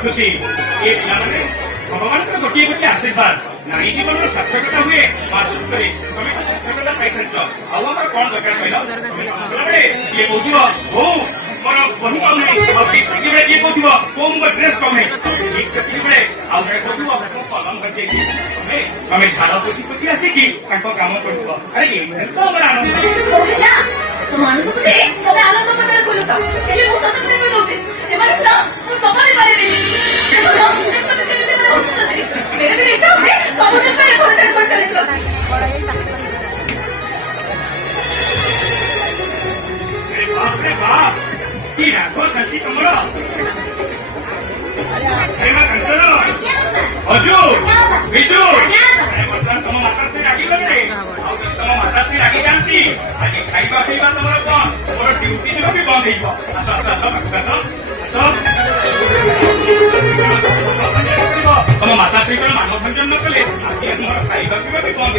खुशी ये पिलाने भगवान का गोटे गोटे आशीर्वाद नारी जीवन सार्थकता हुए तुम सार्थकता पाई सारी आम कौन दरकार कहल ये कौन हो मोर बही पाऊना ये कौन कौ मोर ड्रेस कौन बेले आउ जड़े कलम कर तुम झाड़ पोछी पोछी आसिकी काम कर अरे ये तो हमारा आनंद तुम आनंद पटे तबे आनंद पटे बोलुता एले मो सत कते कहउछि एमाने पूरा मो कमाने पारे बेली देखो मेरे भी इच्छा होछि सब दिन पे घर चल कर चले अरे बाप की राखो सच्ची कमरा अरे मैं कंट्रोल अजू बिजू अरे मतलब तुम माता से आगे लगे और तुम माता से आगे जानती आज खाइबा खाइबा तुम्हारा कौन मोर ड्यूटी जो भी बंद हो तुम माता श्री मानव भंजन न कले आज मोर खाइबा पीवा भी बंद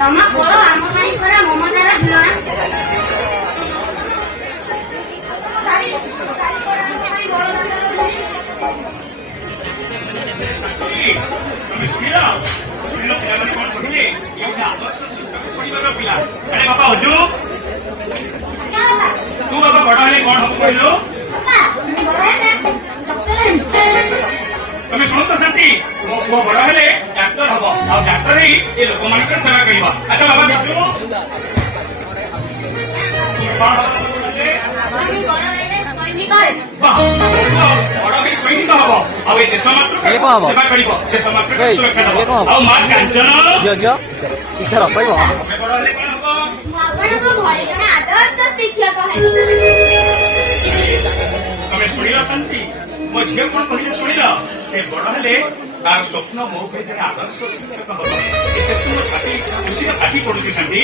तमा बड़ आम पाई परा ममतार झुलना अरे बापा हजू तू बाबा बड़ा है कौन हम कहलो तुम शुणु तो शांति वो बड़ा है डाक्टर हम और डाक्टर ही ये लोक मान सेवा कर अच्छा बाबा बड़ भी सैनिक हम आ देश मात्र सेवा कर देश मात्र सुरक्षा देव आ मां कांचन तुम शुणिल शांति मो झील कौन कहे शुणिल से बड़ हेले तार स्वप्न मो कहे आदर्श शिक्षक हम खुशी पाठी पड़ुची शांति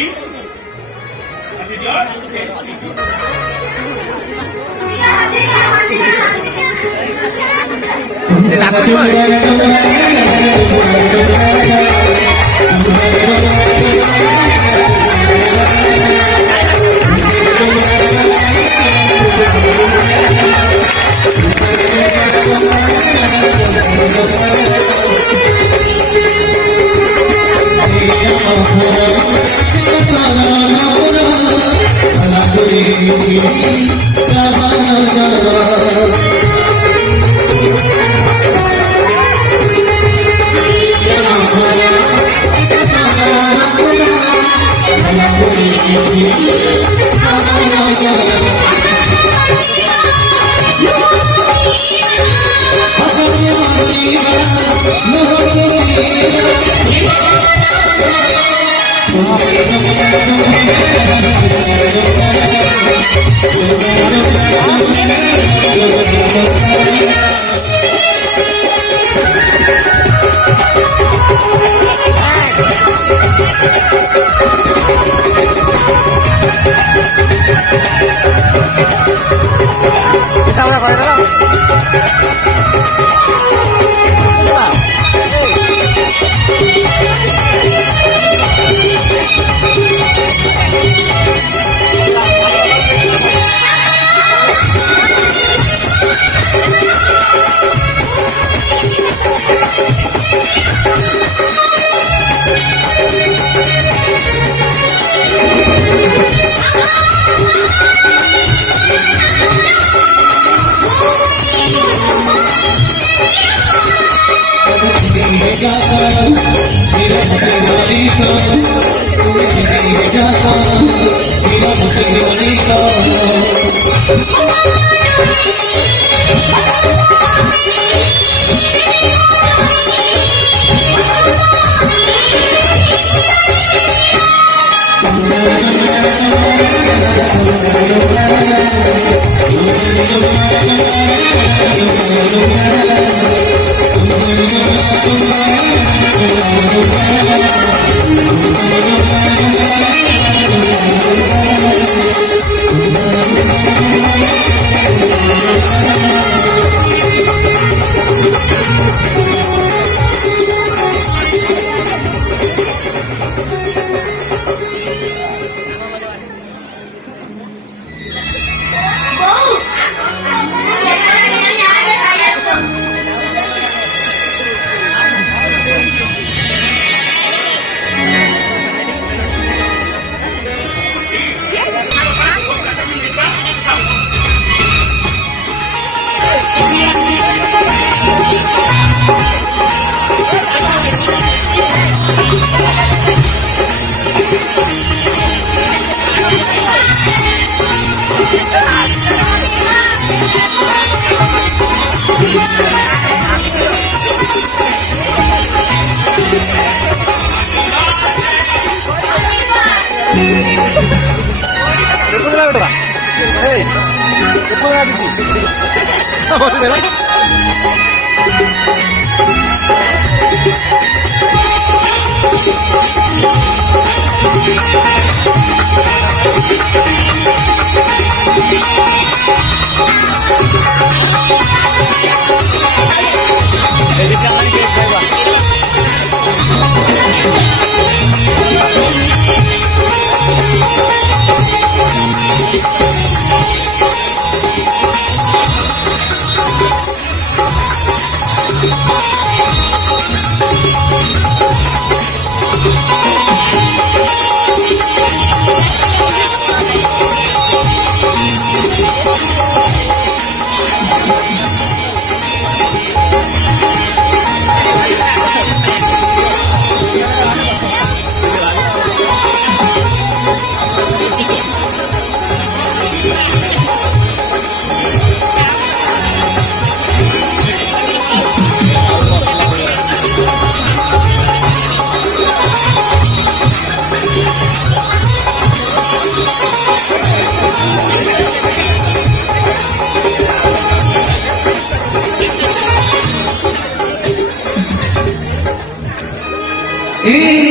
Hey,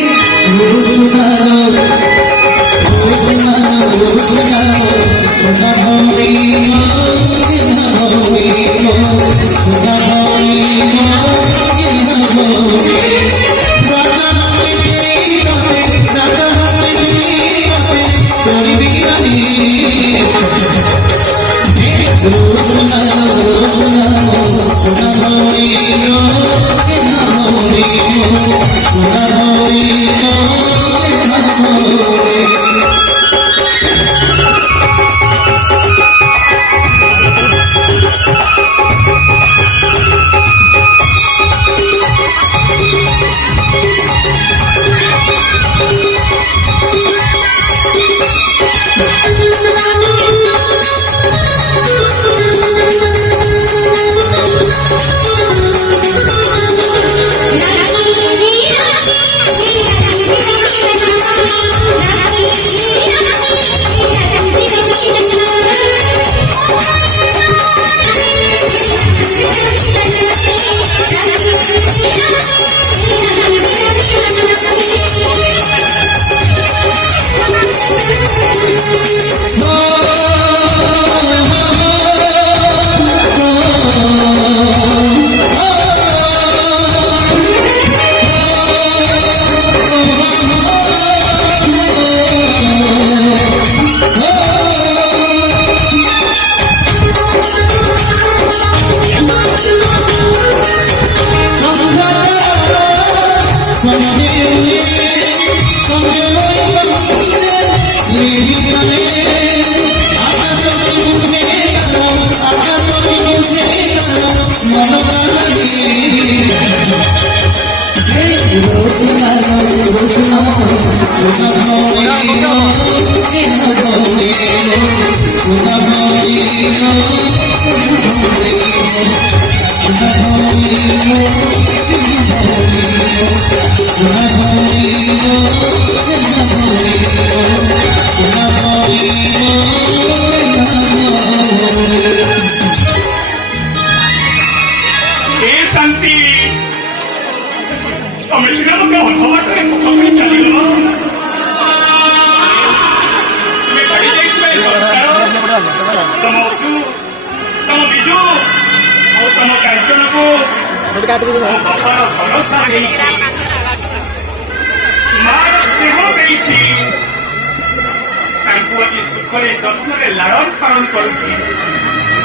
ସୁଖରେ ଯତ୍ନରେ ଲାଳନ ପାଳନ କରୁଛି।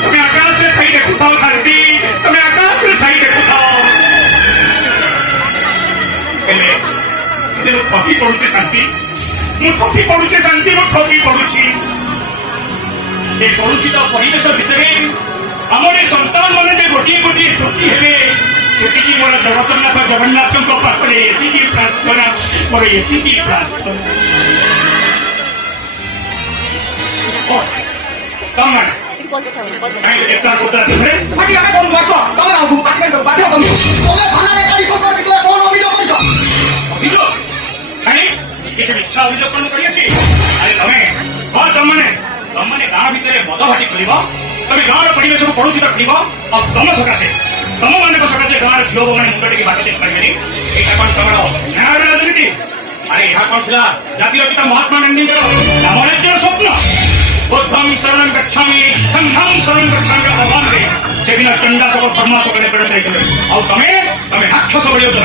ତମେ ଆକାଶରେ ଥାଇ ଦେଖୁଥାଅ ଶାନ୍ତି, ତମେ ଆକାଶରେ ଥାଇ ଦେଖୁଥାଅ। ହେଲେ ମୁଁ ଠକି ପଡୁଛି ଶାନ୍ତି, ମୁଁ ଠକି ପଡୁଛି ଶାନ୍ତି, ମୁଁ ଠକି ପଡୁଛି। ଏ କଳୁଷିତ ପରିବେଶ ଭିତରେ ଆମର ଏ ସନ୍ତାନ ମାନେ ଯେ ଗୋଟିଏ ଗୋଟିଏ ତ୍ରୁଟି ହେବେ, ସେତିକି ମୋର ଜଗତନାଥ ଜଗନ୍ନାଥଙ୍କ ପାଖରେ ଏତିକି ପ୍ରାର୍ଥନା, ମୋର ଏତିକି ପ୍ରାର୍ଥନା। ମିଥ୍ୟା ଅଭିଯୋଗ କଣ କରିଅଛି? ଆରେ ତମେ ଗାଁ ଭିତରେ ମଦ ଭାଟି କରିବ, ତମେ ଗାଁର ପରିବେଶକୁ କଳୁଷିତ କରିବ, ଆଉ ତମ ସକାଶେ ତମମାନଙ୍କ ସକାଶେ ଗାଁର ଝିଅ ବୋହୂମାନେ ମୁଣ୍ଡ ଟିକେ ବାଟ ଦେଖିପାରିବେନି। ଏଇଟା କଣ ତମର ନ୍ୟାୟର ରାଜନୀତି? ଆରେ ଏହା କଣ ଥିଲା ଜାତୀୟ ପିତା ମହାତ୍ମା ଗାନ୍ଧୀଙ୍କର ରାମରାଜ୍ୟର ସ୍ୱପ୍ନ? ବୁଦ୍ଧଂ ଶରଣଂ ଗଚ୍ଛାମି ସଂଘଂ ଶରଣଂ ଗଚ୍ଛାମି ଆହ୍ୱାନରେ ସେଦିନ ଚଣ୍ଡାଶୋକ ଧର୍ମାଶୋକରେ ପରିଣତ ହେଇଥିଲେ। ଆଉ ତମେ ରାକ୍ଷସ ଭଳି ଅଛ।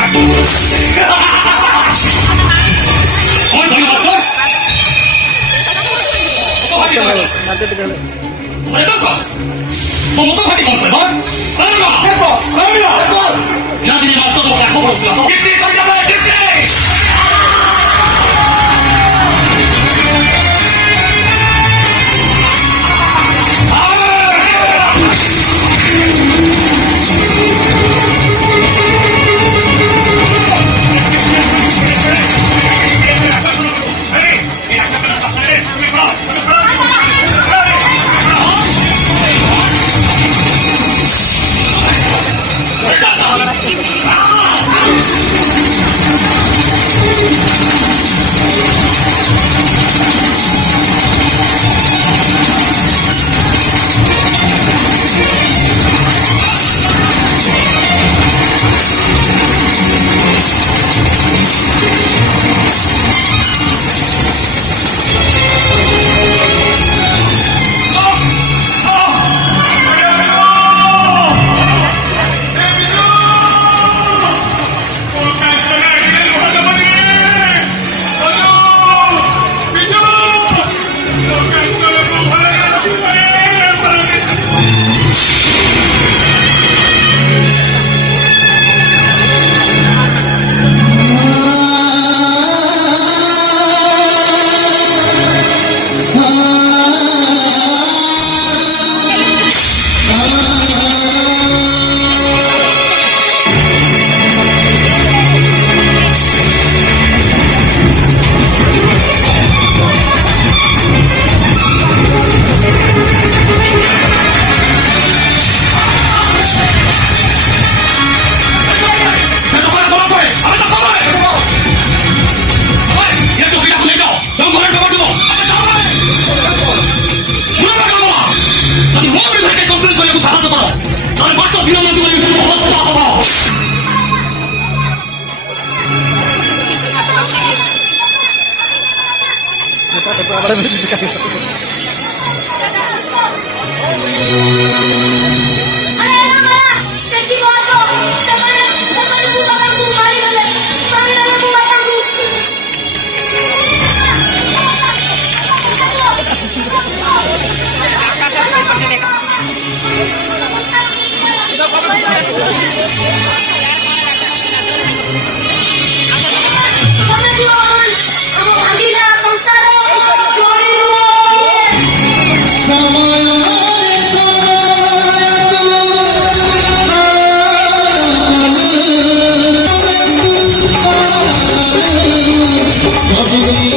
Thank you.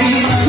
Hare